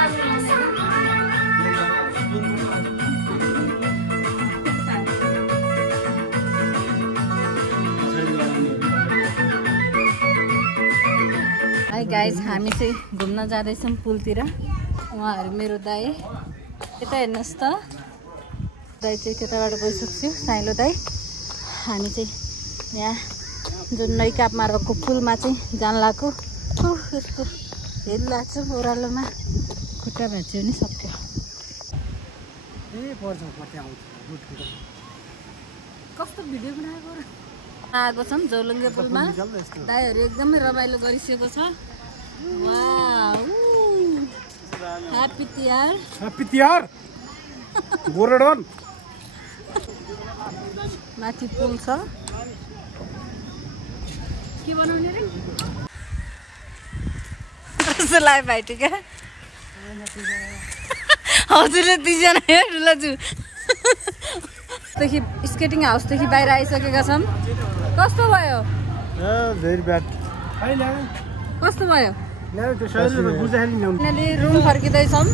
Hi guys, हामी चाहिँ घुम्न जाँदैछौँ पुलतिर। उहाँहरू मेरो दाइ यता हेर्नुहोस् त, दाइ चाहिँ त्यताबाट गइसक्छु, साइलो दाइ। हामी चाहिँ यहाँ जुन नैकापमा रहेको पुलमा चाहिँ जान लाग्यो। यसको हेर लाग्छ, ओह्रालोमा खुट्टा भाँच्यो नि सक्यो। कस्तो भिडियो बनाएको आएको छन् झोलुङ्गे पुलमा। दाइहरू एकदमै रमाइलो गरिसकेको छ। Happy Tihar, happy Tihar. गोरेडन माथि पुल छ। के बनाउने रे कस्तो लाग्यो भाइ? ठिक हजुरले दुईजना हेर्नुलाजु देखि स्केटिङ हाउसदेखि बाहिर आइसकेका छन्। कस्तो भयो? कस्तो भयो? रुम फर्किँदैछौँ।